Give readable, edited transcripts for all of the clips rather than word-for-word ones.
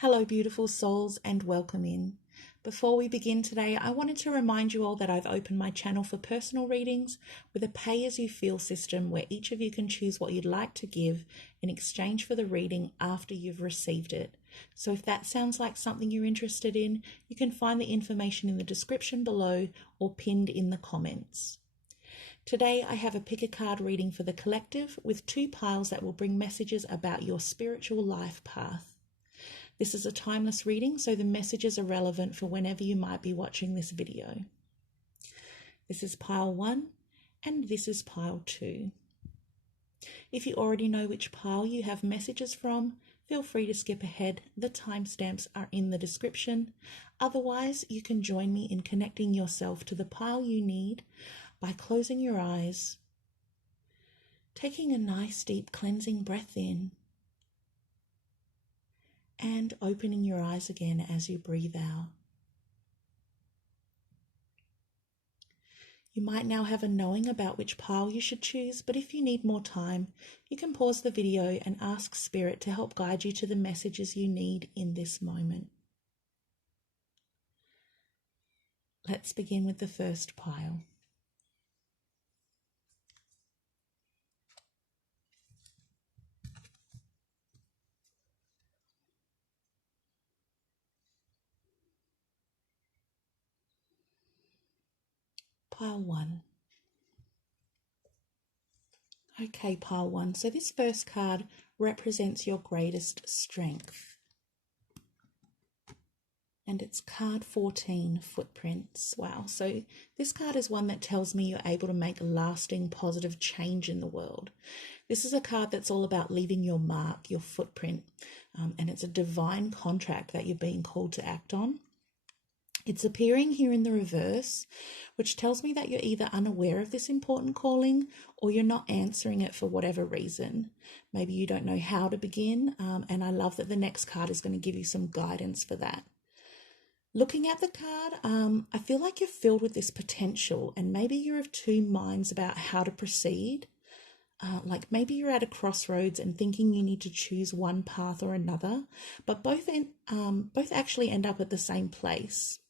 Hello, beautiful souls, and welcome in. Before we begin today, I wanted to remind you all that I've opened my channel for personal readings with a pay-as-you-feel system where each of you can choose what you'd like to give in exchange for the reading after you've received it. So if that sounds like something you're interested in, you can find the information in the description below or pinned in the comments. Today, I have a pick-a-card reading for the collective with two piles that will bring messages about your spiritual life path. This is a timeless reading, so the messages are relevant for whenever you might be watching this video. This is pile 1 and this is pile 2. If you already know which pile you have messages from, feel free to skip ahead. The timestamps are in the description. Otherwise, you can join me in connecting yourself to the pile you need by closing your eyes, taking a nice deep cleansing breath in, and opening your eyes again as you breathe out. You might now have a knowing about which pile you should choose, but if you need more time, you can pause the video and ask Spirit to help guide you to the messages you need in this moment. Let's begin with the first pile. Pile 1. Okay, pile 1. So this first card represents your greatest strength. And it's card 14, Footprints. Wow. So this card is one that tells me you're able to make lasting positive change in the world. This is a card that's all about leaving your mark, your footprint. And it's a divine contract that you're being called to act on. It's appearing here in the reverse, which tells me that you're either unaware of this important calling or you're not answering it for whatever reason. Maybe you don't know how to begin, and I love that the next card is going to give you some guidance for that. Looking at the card, I feel like you're filled with this potential, and maybe you're of two minds about how to proceed. Like maybe you're at a crossroads and thinking you need to choose one path or another, but both actually end up at the same place.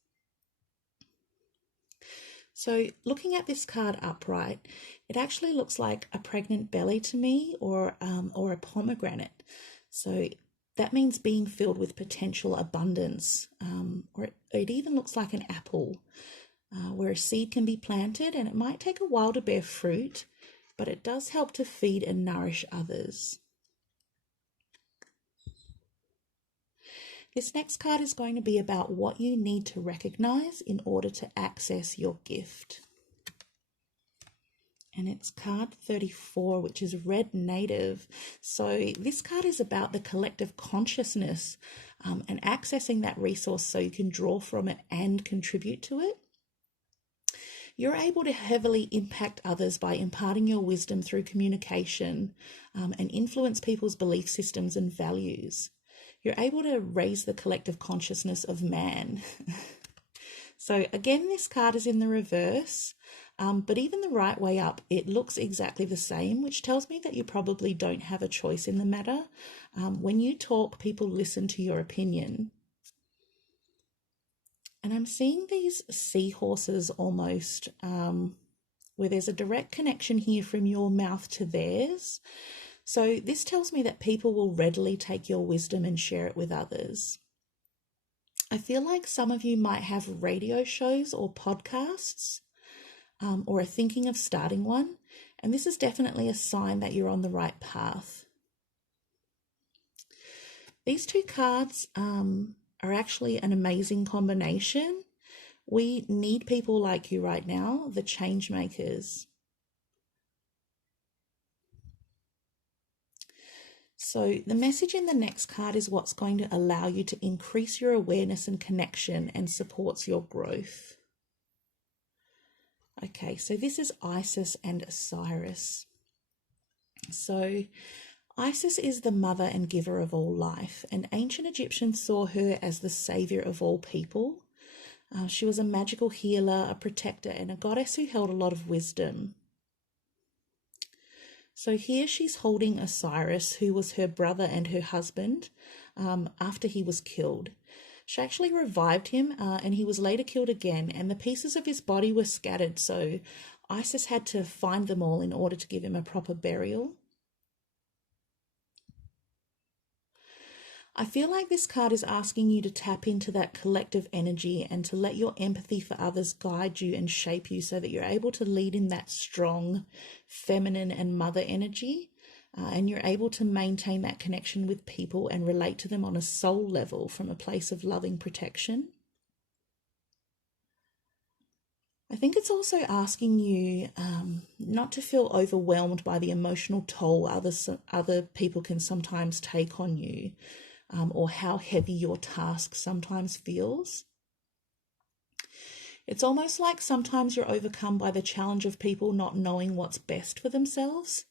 So looking at this card upright, it actually looks like a pregnant belly to me, or a pomegranate. So that means being filled with potential abundance, or it even looks like an apple, where a seed can be planted, and it might take a while to bear fruit, but it does help to feed and nourish others. This next card is going to be about what you need to recognize in order to access your gift. And it's card 34, which is Red Native. So this card is about the collective consciousness and accessing that resource so you can draw from it and contribute to it. You're able to heavily impact others by imparting your wisdom through communication and influence people's belief systems and values. You're able to raise the collective consciousness of man. So again, this card is in the reverse, but even the right way up, it looks exactly the same, which tells me that you probably don't have a choice in the matter. When you talk, people listen to your opinion. And I'm seeing these seahorses almost, where there's a direct connection here from your mouth to theirs. So this tells me that people will readily take your wisdom and share it with others. I feel like some of you might have radio shows or podcasts, or are thinking of starting one, and this is definitely a sign that you're on the right path. These two cards are actually an amazing combination. We need people like you right now, the change makers. So the message in the next card is what's going to allow you to increase your awareness and connection and supports your growth. Okay, so this is Isis and Osiris. So Isis is the mother and giver of all life, and ancient Egyptians saw her as the savior of all people. She was a magical healer, a protector, and a goddess who held a lot of wisdom. So here she's holding Osiris, who was her brother and her husband, after he was killed. She actually revived him, and he was later killed again, and the pieces of his body were scattered, so Isis had to find them all in order to give him a proper burial. I feel like this card is asking you to tap into that collective energy and to let your empathy for others guide you and shape you so that you're able to lead in that strong feminine and mother energy, and you're able to maintain that connection with people and relate to them on a soul level from a place of loving protection. I think it's also asking you not to feel overwhelmed by the emotional toll other people can sometimes take on you, or how heavy your task sometimes feels. It's almost like sometimes you're overcome by the challenge of people not knowing what's best for themselves.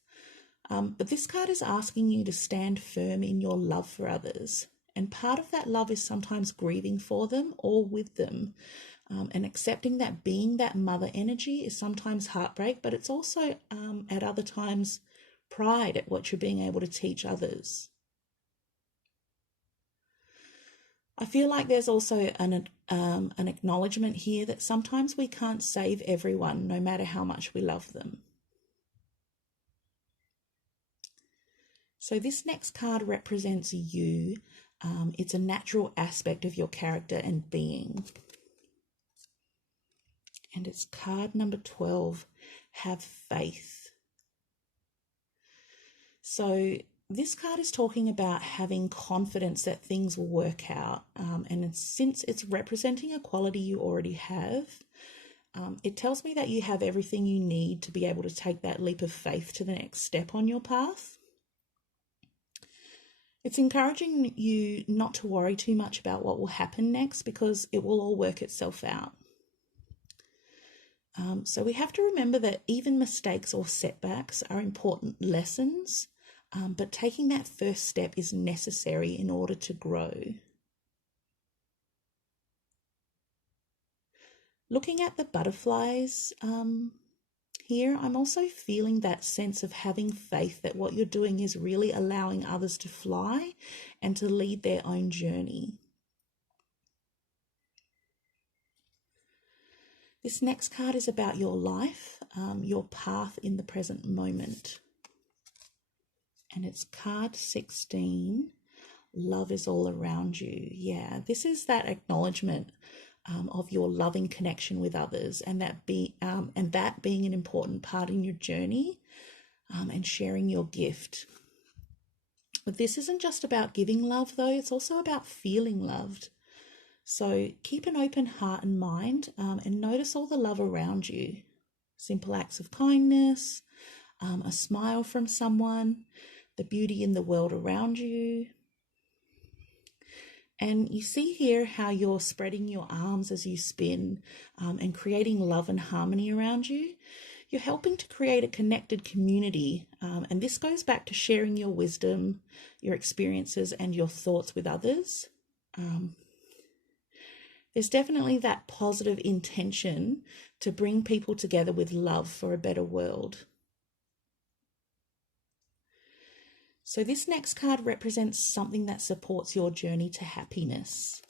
But this card is asking you to stand firm in your love for others. And part of that love is sometimes grieving for them or with them. And accepting that being that mother energy is sometimes heartbreak, but it's also at other times pride at what you're being able to teach others. I feel like there's also an acknowledgement here that sometimes we can't save everyone, no matter how much we love them. So this next card represents you. It's a natural aspect of your character and being. And it's card number 12, have faith. So this card is talking about having confidence that things will work out. And since it's representing a quality you already have, it tells me that you have everything you need to be able to take that leap of faith to the next step on your path. It's encouraging you not to worry too much about what will happen next because it will all work itself out. So we have to remember that even mistakes or setbacks are important lessons, but taking that first step is necessary in order to grow. Looking at the butterflies here, I'm also feeling that sense of having faith that what you're doing is really allowing others to fly and to lead their own journey. This next card is about your life, your path in the present moment. And it's card 16, love is all around you. Yeah, this is that acknowledgement of your loving connection with others, and that being an important part in your journey, and sharing your gift. But this isn't just about giving love though, it's also about feeling loved. So keep an open heart and mind, and notice all the love around you. Simple acts of kindness, a smile from someone, the beauty in the world around you. And you see here how you're spreading your arms as you spin, and creating love and harmony around you. You're helping to create a connected community, and this goes back to sharing your wisdom, your experiences, and your thoughts with others. There's definitely that positive intention to bring people together with love for a better world. So this next card represents something that supports your journey to happiness.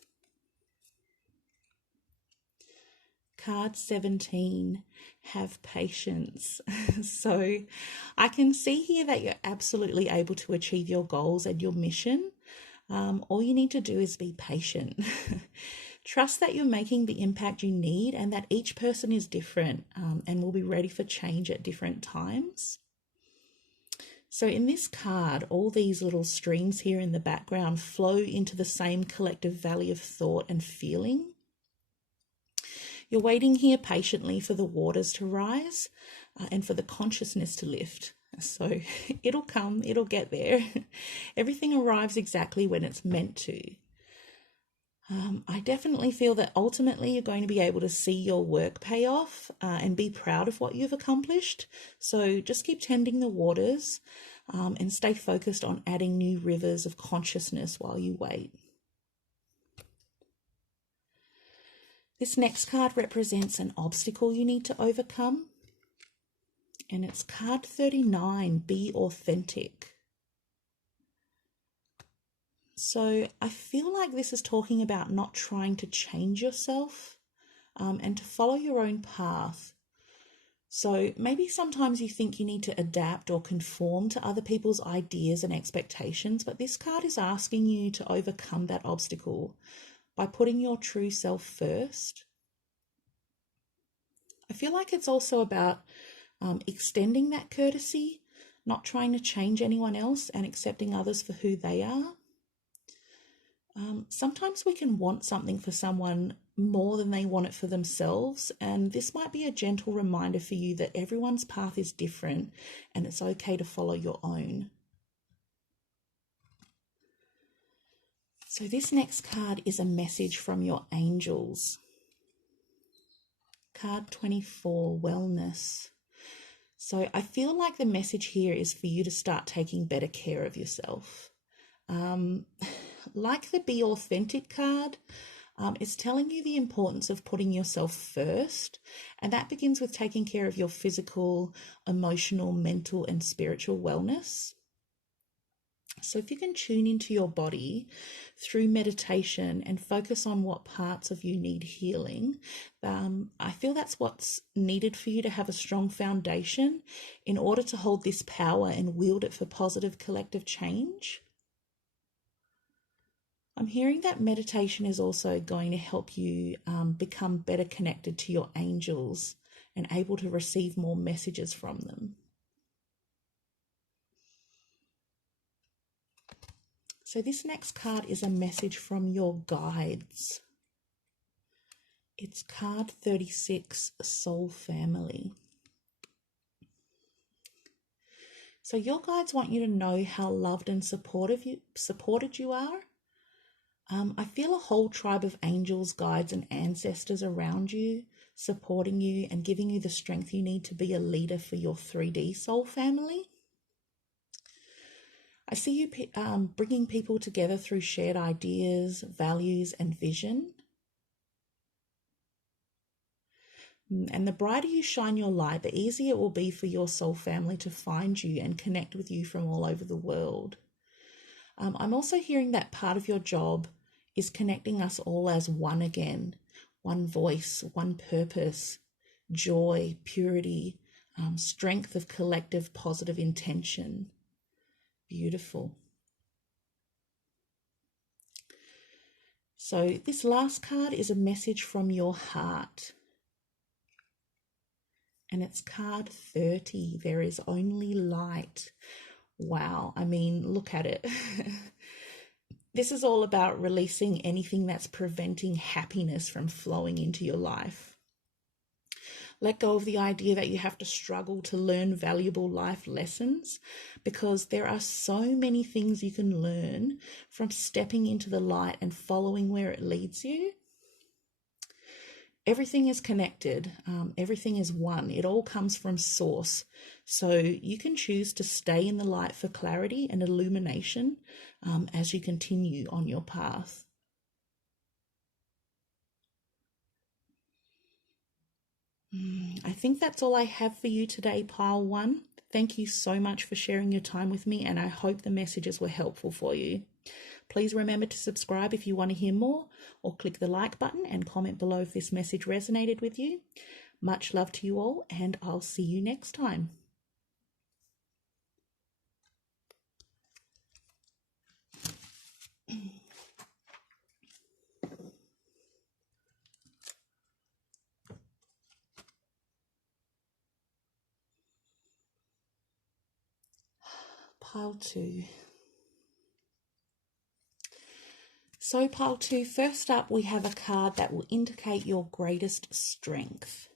Card 17, have patience. So I can see here that you're absolutely able to achieve your goals and your mission. All you need to do is be patient. Trust that you're making the impact you need and that each person is different, and will be ready for change at different times. So in this card, all these little streams here in the background flow into the same collective valley of thought and feeling. You're waiting here patiently for the waters to rise, and for the consciousness to lift. So it'll come, it'll get there. Everything arrives exactly when it's meant to. I definitely feel that ultimately you're going to be able to see your work pay off, and be proud of what you've accomplished. So just keep tending the waters, and stay focused on adding new rivers of consciousness while you wait. This next card represents an obstacle you need to overcome. And it's card 39, be authentic. So I feel like this is talking about not trying to change yourself and to follow your own path. So maybe sometimes you think you need to adapt or conform to other people's ideas and expectations, but this card is asking you to overcome that obstacle by putting your true self first. I feel like it's also about extending that courtesy, not trying to change anyone else and accepting others for who they are. Sometimes we can want something for someone more than they want it for themselves, and this might be a gentle reminder for you that everyone's path is different and it's okay to follow your own. So this next card is a message from your angels. Card 24, Wellness. So I feel like the message here is for you to start taking better care of yourself. Like the Be Authentic card, it's telling you the importance of putting yourself first, and that begins with taking care of your physical, emotional, mental, and spiritual wellness. So if you can tune into your body through meditation and focus on what parts of you need healing, I feel that's what's needed for you to have a strong foundation in order to hold this power and wield it for positive collective change. I'm hearing that meditation is also going to help you become better connected to your angels and able to receive more messages from them. So this next card is a message from your guides. It's card 36, Soul Family. So your guides want you to know how loved and supported you are. I feel a whole tribe of angels, guides, and ancestors around you, supporting you and giving you the strength you need to be a leader for your 3D soul family. I see you bringing people together through shared ideas, values, and vision. And the brighter you shine your light, the easier it will be for your soul family to find you and connect with you from all over the world. I'm also hearing that part of your job is connecting us all as one again, one voice, one purpose, joy, purity, strength of collective positive intention. Beautiful. So this last card is a message from your heart. And it's card 30. There is only light. Wow. I mean, look at it. This is all about releasing anything that's preventing happiness from flowing into your life. Let go of the idea that you have to struggle to learn valuable life lessons, because there are so many things you can learn from stepping into the light and following where it leads you. Everything is connected. Everything is one. It all comes from source. So you can choose to stay in the light for clarity and illumination as you continue on your path. I think that's all I have for you today, Pile 1. Thank you so much for sharing your time with me, and I hope the messages were helpful for you. Please remember to subscribe if you want to hear more, or click the like button and comment below if this message resonated with you. Much love to you all, and I'll see you next time. Pile 2. So Pile 2, first up we have a card that will indicate your greatest strength.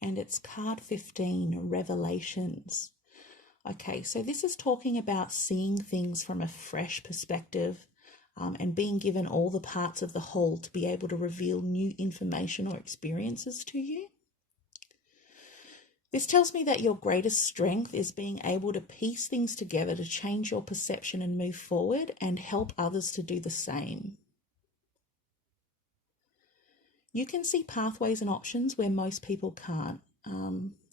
And it's card 15, Revelations. Okay, so this is talking about seeing things from a fresh perspective and being given all the parts of the whole to be able to reveal new information or experiences to you. This tells me that your greatest strength is being able to piece things together to change your perception and move forward and help others to do the same. You can see pathways and options where most people can't.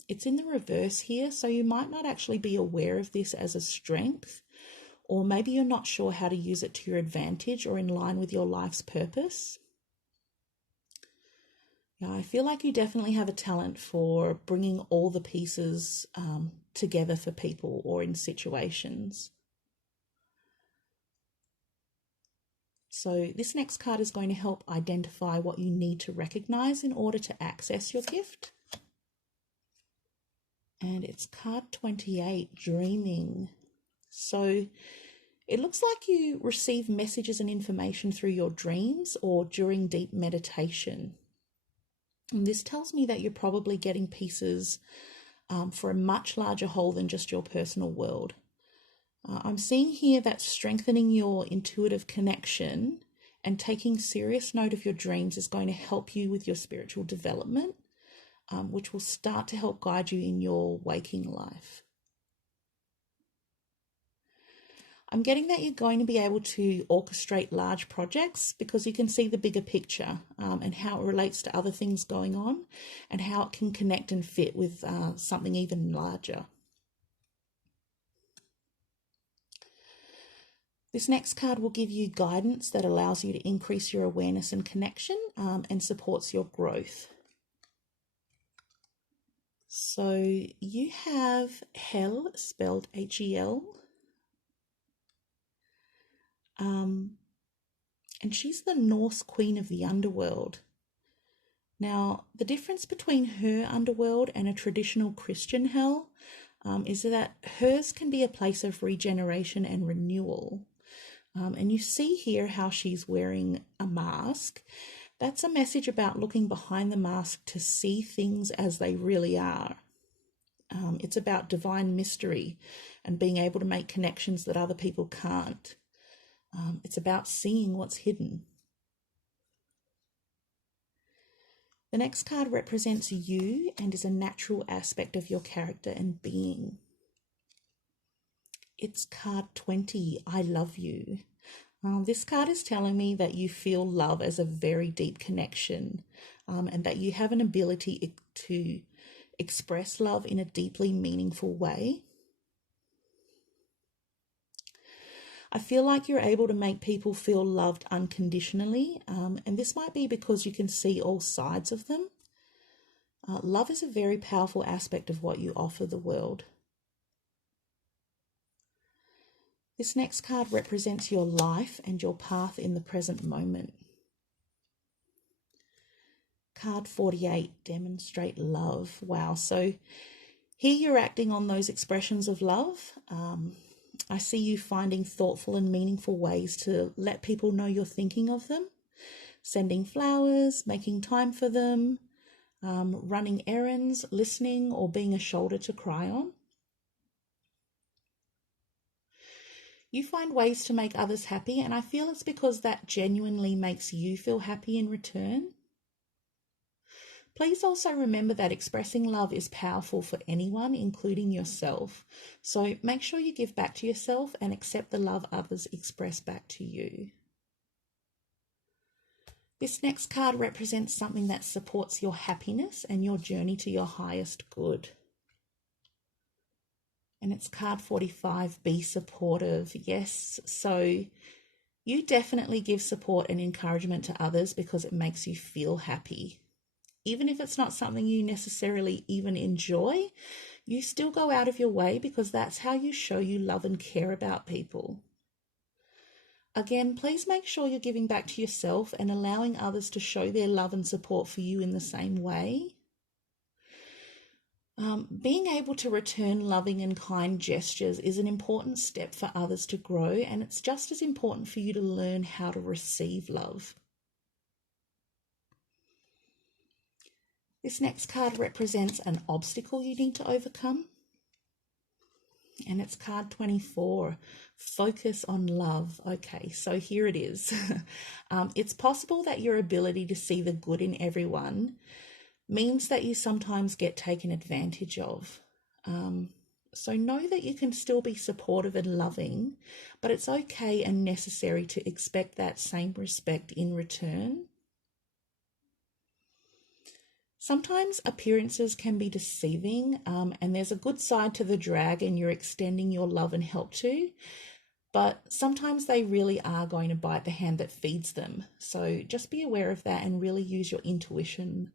It's in the reverse here, so you might not actually be aware of this as a strength, or maybe you're not sure how to use it to your advantage or in line with your life's purpose. Yeah, I feel like you definitely have a talent for bringing all the pieces together for people or in situations. So this next card is going to help identify what you need to recognize in order to access your gift. And it's card 28, Dreaming. So it looks like you receive messages and information through your dreams or during deep meditation. And this tells me that you're probably getting pieces for a much larger whole than just your personal world. I'm seeing here that strengthening your intuitive connection and taking serious note of your dreams is going to help you with your spiritual development, which will start to help guide you in your waking life. I'm getting that you're going to be able to orchestrate large projects because you can see the bigger picture and how it relates to other things going on and how it can connect and fit with something even larger. This next card will give you guidance that allows you to increase your awareness and connection and supports your growth. So you have Hel, spelled H-E-L. And she's the Norse queen of the underworld. Now, the difference between her underworld and a traditional Christian hell is that hers can be a place of regeneration and renewal. And you see here how she's wearing a mask. That's a message about looking behind the mask to see things as they really are. It's about divine mystery and being able to make connections that other people can't. It's about seeing what's hidden. The next card represents you and is a natural aspect of your character and being. It's card 20, I love you. This card is telling me that you feel love as a very deep connection and that you have an ability to express love in a deeply meaningful way. I feel like you're able to make people feel loved unconditionally, and this might be because you can see all sides of them. Love is a very powerful aspect of what you offer the world. This next card represents your life and your path in the present moment. Card 48, demonstrate love. Wow, so here you're acting on those expressions of love. I see you finding thoughtful and meaningful ways to let people know you're thinking of them, sending flowers, making time for them, running errands, listening, or being a shoulder to cry on. You find ways to make others happy, and I feel it's because that genuinely makes you feel happy in return. Please also remember that expressing love is powerful for anyone, including yourself. So make sure you give back to yourself and accept the love others express back to you. This next card represents something that supports your happiness and your journey to your highest good. And it's card 45, be supportive. Yes, so you definitely give support and encouragement to others because it makes you feel happy. Even if it's not something you necessarily even enjoy, you still go out of your way because that's how you show you love and care about people. Again, please make sure you're giving back to yourself and allowing others to show their love and support for you in the same way. Being able to return loving and kind gestures is an important step for others to grow, and it's just as important for you to learn how to receive love. This next card represents an obstacle you need to overcome. And it's card 24, focus on love. Okay, so here it is. It's possible that your ability to see the good in everyone means that you sometimes get taken advantage of. So know that you can still be supportive and loving, but it's okay and necessary to expect that same respect in return. Sometimes appearances can be deceiving, and there's a good side to the dragon you're extending your love and help to, but sometimes they really are going to bite the hand that feeds them. So just be aware of that and really use your intuition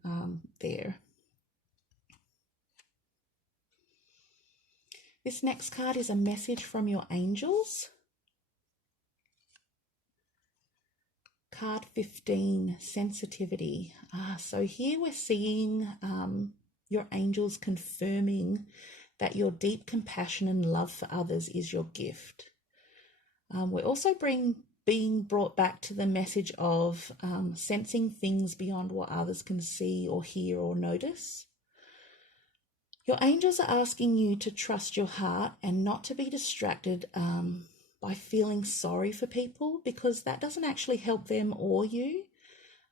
there. This next card is a message from your angels. Card 15, sensitivity. So here we're seeing your angels confirming that your deep compassion and love for others is your gift. We're also being brought back to the message of sensing things beyond what others can see or hear or notice. Your angels are asking you to trust your heart and not to be distracted by feeling sorry for people, because that doesn't actually help them or you.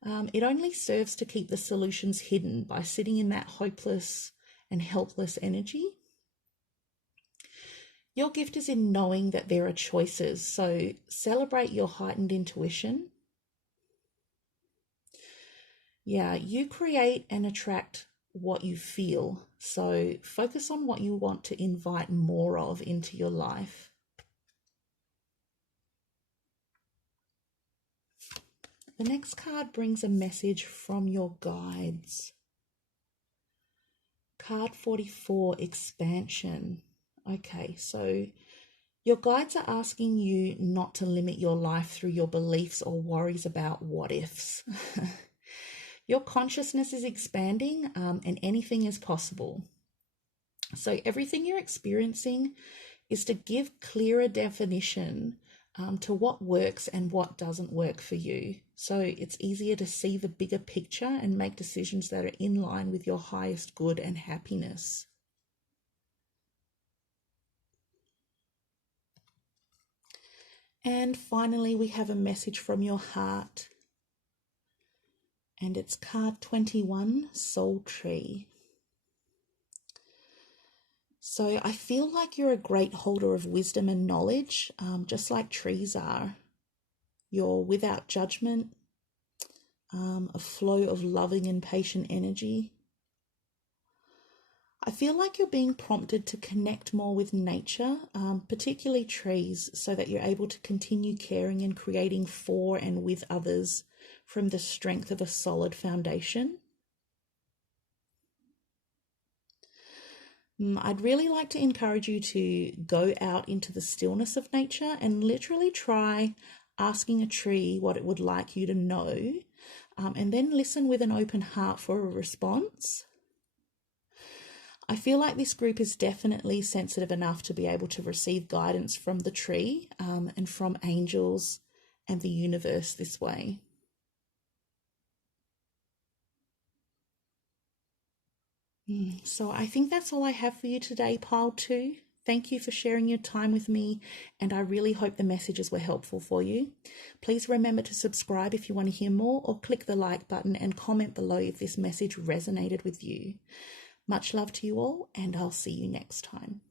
It only serves to keep the solutions hidden by sitting in that hopeless and helpless energy. Your gift is in knowing that there are choices, so celebrate your heightened intuition. Yeah, you create and attract what you feel, so focus on what you want to invite more of into your life. The next card brings a message from your guides. Card 44, expansion. Okay, so your guides are asking you not to limit your life through your beliefs or worries about what ifs. Your consciousness is expanding and anything is possible. So everything you're experiencing is to give clearer definition to what works and what doesn't work for you. So it's easier to see the bigger picture and make decisions that are in line with your highest good and happiness. And finally, we have a message from your heart. And it's card 21, Soul Tree. So I feel like you're a great holder of wisdom and knowledge, just like trees are. You're without judgment, a flow of loving and patient energy. I feel like you're being prompted to connect more with nature, particularly trees, so that you're able to continue caring and creating for and with others from the strength of a solid foundation. I'd really like to encourage you to go out into the stillness of nature and literally try asking a tree what it would like you to know, and then listen with an open heart for a response. I feel like this group is definitely sensitive enough to be able to receive guidance from the tree and from angels and the universe this way. So I think that's all I have for you today, Pile 2. Thank you for sharing your time with me, and I really hope the messages were helpful for you. Please remember to subscribe if you want to hear more, or click the like button and comment below if this message resonated with you. Much love to you all, and I'll see you next time.